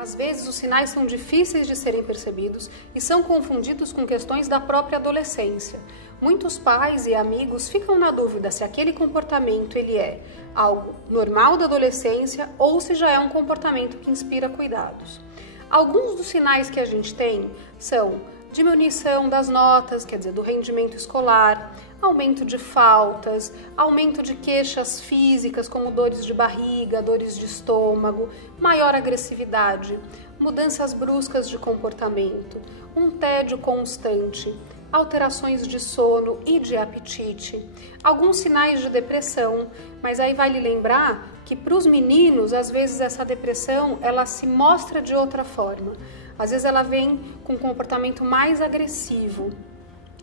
Às vezes os sinais são difíceis de serem percebidos e são confundidos com questões da própria adolescência. Muitos pais e amigos ficam na dúvida se aquele comportamento ele é algo normal da adolescência ou se já é um comportamento que inspira cuidados. Alguns dos sinais que a gente tem são diminuição das notas, quer dizer, do rendimento escolar, aumento de faltas, aumento de queixas físicas como dores de barriga, dores de estômago, maior agressividade, mudanças bruscas de comportamento, um tédio constante, alterações de sono e de apetite, alguns sinais de depressão, mas aí vale lembrar que para os meninos, às vezes essa depressão ela se mostra de outra forma. Às vezes ela vem com um comportamento mais agressivo.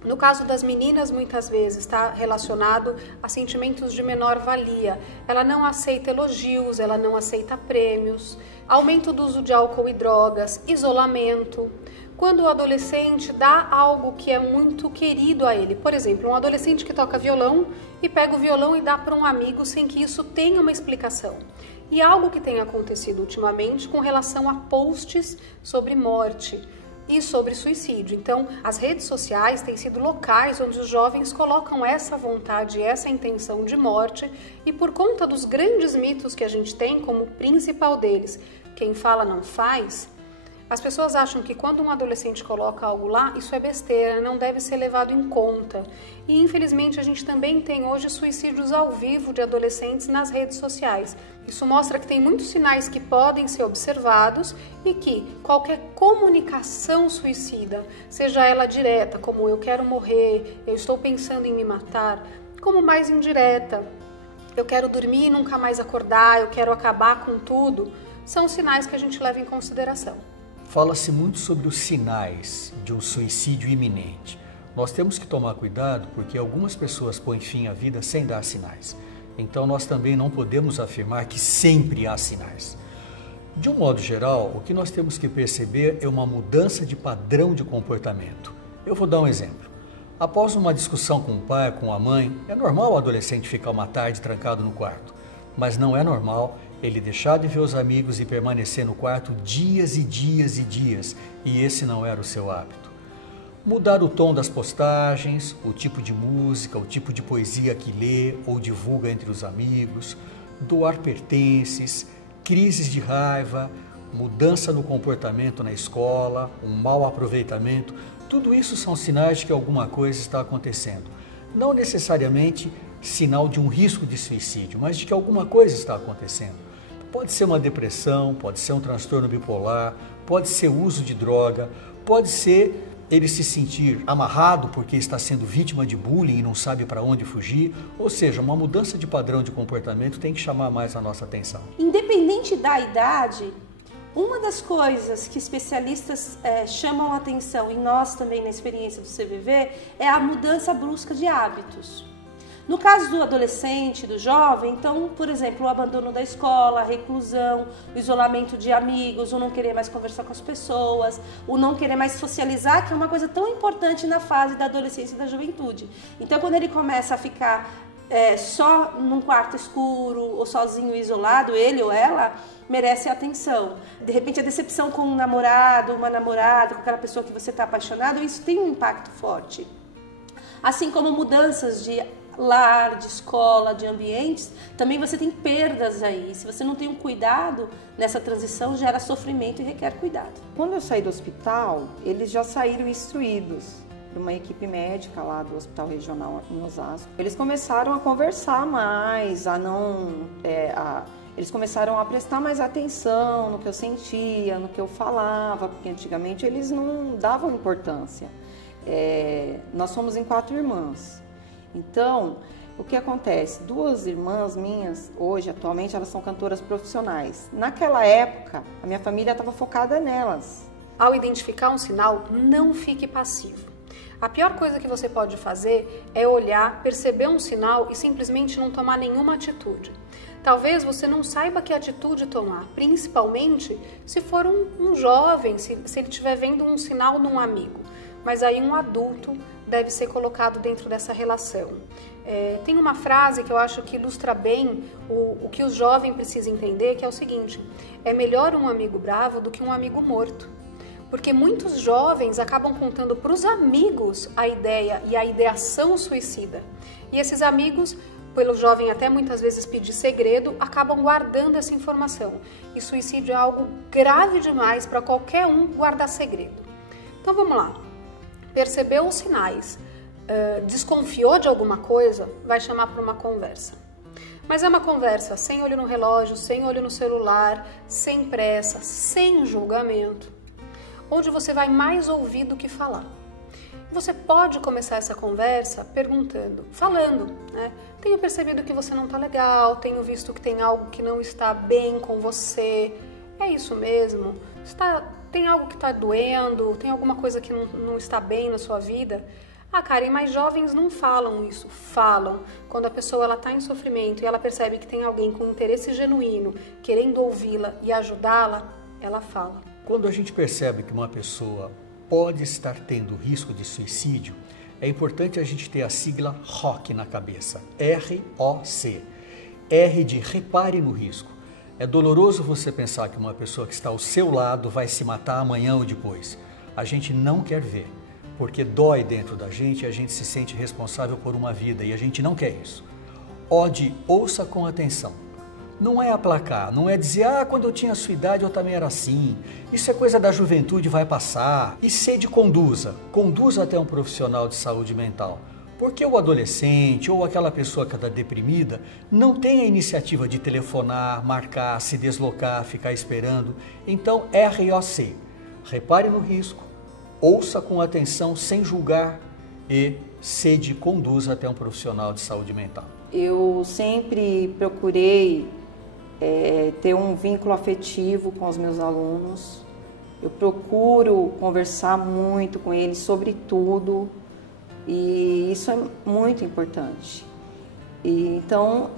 No caso das meninas, muitas vezes está relacionado a sentimentos de menor valia. Ela não aceita elogios, ela não aceita prêmios, aumento do uso de álcool e drogas, isolamento. Quando o adolescente dá algo que é muito querido a ele, por exemplo, um adolescente que toca violão e pega o violão e dá para um amigo sem que isso tenha uma explicação. E algo que tem acontecido ultimamente com relação a posts sobre morte e sobre suicídio. Então, as redes sociais têm sido locais onde os jovens colocam essa vontade, essa intenção de morte e por conta dos grandes mitos que a gente tem, como o principal deles, quem fala não faz, as pessoas acham que quando um adolescente coloca algo lá, isso é besteira, não deve ser levado em conta. E infelizmente a gente também tem hoje suicídios ao vivo de adolescentes nas redes sociais. Isso mostra que tem muitos sinais que podem ser observados e que qualquer comunicação suicida, seja ela direta, como eu quero morrer, eu estou pensando em me matar, como mais indireta, eu quero dormir e nunca mais acordar, eu quero acabar com tudo, são sinais que a gente leva em consideração. Fala-se muito sobre os sinais de um suicídio iminente. Nós temos que tomar cuidado porque algumas pessoas põem fim à vida sem dar sinais. Então nós também não podemos afirmar que sempre há sinais. De um modo geral, o que nós temos que perceber é uma mudança de padrão de comportamento. Eu vou dar um exemplo. Após uma discussão com o pai, com a mãe, é normal o adolescente ficar uma tarde trancado no quarto. Mas não é normal ele deixar de ver os amigos e permanecer no quarto dias e dias e dias, e esse não era o seu hábito. Mudar o tom das postagens, o tipo de música, o tipo de poesia que lê ou divulga entre os amigos, doar pertences, crises de raiva, mudança no comportamento na escola, um mau aproveitamento, tudo isso são sinais de que alguma coisa está acontecendo. Não necessariamente sinal de um risco de suicídio, mas de que alguma coisa está acontecendo. Pode ser uma depressão, pode ser um transtorno bipolar, pode ser uso de droga, pode ser ele se sentir amarrado porque está sendo vítima de bullying e não sabe para onde fugir, ou seja, uma mudança de padrão de comportamento tem que chamar mais a nossa atenção. Independente da idade, uma das coisas que especialistas chamam a atenção, e nós também na experiência do CVV, é a mudança brusca de hábitos. No caso do adolescente, do jovem, então, por exemplo, o abandono da escola, a reclusão, o isolamento de amigos, o não querer mais conversar com as pessoas, o não querer mais socializar, que é uma coisa tão importante na fase da adolescência e da juventude. Então, quando ele começa a ficar só num quarto escuro ou sozinho, isolado, ele ou ela merece atenção. De repente, a decepção com um namorado, uma namorada, com aquela pessoa que você está apaixonado, isso tem um impacto forte. Assim como mudanças de lar, de escola, de ambientes, também você tem perdas aí. Se você não tem um cuidado nessa transição, gera sofrimento e requer cuidado. Quando eu saí do hospital, eles já saíram instruídos por uma equipe médica lá do Hospital Regional em Osasco. Eles começaram a conversar mais, eles começaram a prestar mais atenção no que eu sentia, no que eu falava, porque antigamente eles não davam importância. Nós somos em 4 irmãs. Então, o que acontece? 2 irmãs minhas, hoje, atualmente, elas são cantoras profissionais. Naquela época, a minha família estava focada nelas. Ao identificar um sinal, não fique passivo. A pior coisa que você pode fazer é olhar, perceber um sinal e simplesmente não tomar nenhuma atitude. Talvez você não saiba que atitude tomar, principalmente se for um jovem, se ele estiver vendo um sinal num amigo. Mas aí um adulto deve ser colocado dentro dessa relação. Tem uma frase que eu acho que ilustra bem o que os jovens precisam entender, que é o seguinte: é melhor um amigo bravo do que um amigo morto. Porque muitos jovens acabam contando para os amigos a ideia e a ideação suicida. E esses amigos, pelo jovem até muitas vezes pedir segredo, acabam guardando essa informação. E suicídio é algo grave demais para qualquer um guardar segredo. Então vamos lá. Percebeu os sinais, desconfiou de alguma coisa, vai chamar para uma conversa. Mas é uma conversa sem olho no relógio, sem olho no celular, sem pressa, sem julgamento, onde você vai mais ouvir do que falar. Você pode começar essa conversa falando, né? Tenho percebido que você não está legal, tenho visto que tem algo que não está bem com você. É isso mesmo? Tem algo que está doendo? Tem alguma coisa que não está bem na sua vida? Karen, mas jovens não falam isso. Falam. Quando a pessoa está em sofrimento e ela percebe que tem alguém com interesse genuíno, querendo ouvi-la e ajudá-la, ela fala. Quando a gente percebe que uma pessoa pode estar tendo risco de suicídio, é importante a gente ter a sigla ROC na cabeça. R-O-C. R de repare no risco. É doloroso você pensar que uma pessoa que está ao seu lado vai se matar amanhã ou depois. A gente não quer ver, porque dói dentro da gente e a gente se sente responsável por uma vida e a gente não quer isso. O de ouça com atenção. Não é aplacar, não é dizer, quando eu tinha a sua idade eu também era assim. Isso é coisa da juventude, vai passar. E C de conduza. Conduza até um profissional de saúde mental. Porque o adolescente ou aquela pessoa que está deprimida não tem a iniciativa de telefonar, marcar, se deslocar, ficar esperando. Então, ROC. Repare no risco, ouça com atenção, sem julgar, e C de conduza até um profissional de saúde mental. Eu sempre procurei ter um vínculo afetivo com os meus alunos. Eu procuro conversar muito com eles sobre tudo e isso é muito importante. Então,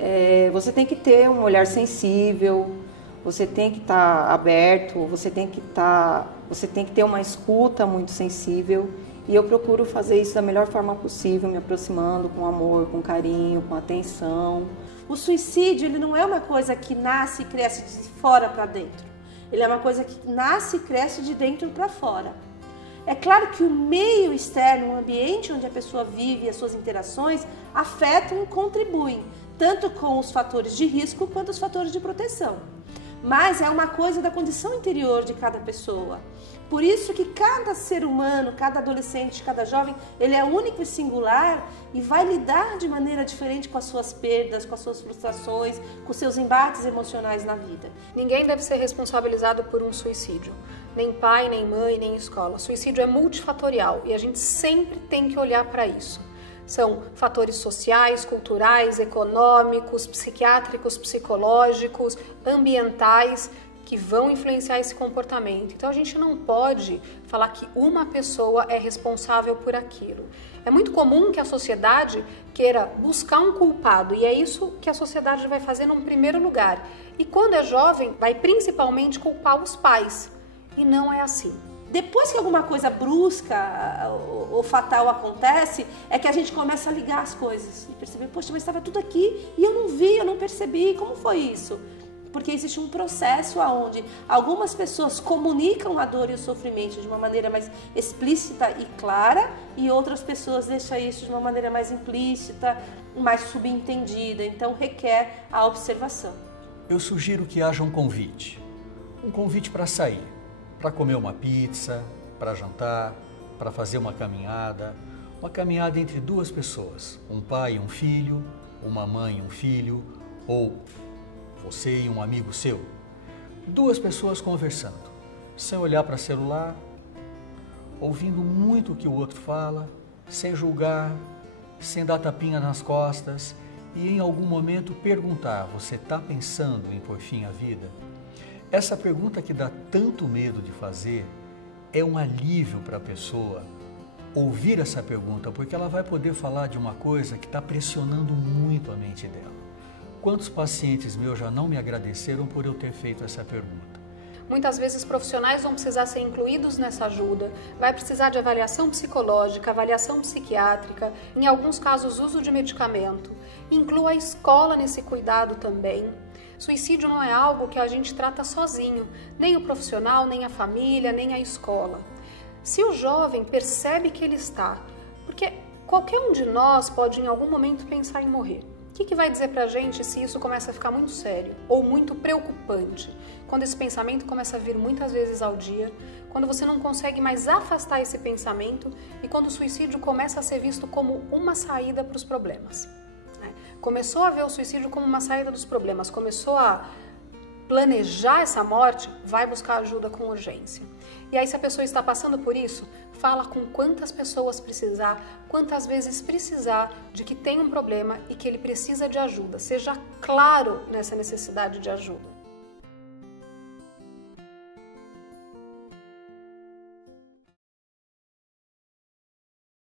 você tem que ter um olhar sensível, você tem que estar aberto, você tem que ter uma escuta muito sensível. E eu procuro fazer isso da melhor forma possível, me aproximando com amor, com carinho, com atenção. O suicídio, ele não é uma coisa que nasce e cresce de fora para dentro. Ele é uma coisa que nasce e cresce de dentro para fora. É claro que o meio externo, o ambiente onde a pessoa vive e as suas interações afetam e contribuem, tanto com os fatores de risco quanto os fatores de proteção. Mas é uma coisa da condição interior de cada pessoa. Por isso que cada ser humano, cada adolescente, cada jovem, ele é único e singular e vai lidar de maneira diferente com as suas perdas, com as suas frustrações, com os seus embates emocionais na vida. Ninguém deve ser responsabilizado por um suicídio. Nem pai, nem mãe, nem escola. Suicídio é multifatorial e a gente sempre tem que olhar para isso. São fatores sociais, culturais, econômicos, psiquiátricos, psicológicos, ambientais, que vão influenciar esse comportamento. Então a gente não pode falar que uma pessoa é responsável por aquilo. É muito comum que a sociedade queira buscar um culpado e é isso que a sociedade vai fazer num primeiro lugar. E quando é jovem, vai principalmente culpar os pais. E não é assim. Depois que alguma coisa brusca ou fatal acontece, é que a gente começa a ligar as coisas e perceber, poxa, mas estava tudo aqui e eu não vi, eu não percebi, como foi isso? Porque existe um processo onde algumas pessoas comunicam a dor e o sofrimento de uma maneira mais explícita e clara e outras pessoas deixam isso de uma maneira mais implícita, mais subentendida. Então requer a observação. Eu sugiro que haja um convite para sair, para comer uma pizza, para jantar, para fazer uma caminhada entre duas pessoas, um pai e um filho, uma mãe e um filho, ou você e um amigo seu. Duas pessoas conversando, sem olhar para celular, ouvindo muito o que o outro fala, sem julgar, sem dar tapinha nas costas e em algum momento perguntar, você está pensando em pôr fim à vida? Essa pergunta que dá tanto medo de fazer é um alívio para a pessoa ouvir essa pergunta, porque ela vai poder falar de uma coisa que está pressionando muito a mente dela. Quantos pacientes meus já não me agradeceram por eu ter feito essa pergunta? Muitas vezes profissionais vão precisar ser incluídos nessa ajuda, vai precisar de avaliação psicológica, avaliação psiquiátrica, em alguns casos uso de medicamento. Inclua a escola nesse cuidado também. Suicídio não é algo que a gente trata sozinho, nem o profissional, nem a família, nem a escola. Se o jovem percebe que ele está, porque qualquer um de nós pode em algum momento pensar em morrer. O que vai dizer pra gente se isso começa a ficar muito sério ou muito preocupante? Quando esse pensamento começa a vir muitas vezes ao dia, quando você não consegue mais afastar esse pensamento e quando o suicídio começa a ser visto como uma saída para os problemas. Começou a ver o suicídio como uma saída dos problemas, começou a planejar essa morte, vai buscar ajuda com urgência. E aí, se a pessoa está passando por isso, fala com quantas pessoas precisar, quantas vezes precisar de que tem um problema e que ele precisa de ajuda. Seja claro nessa necessidade de ajuda.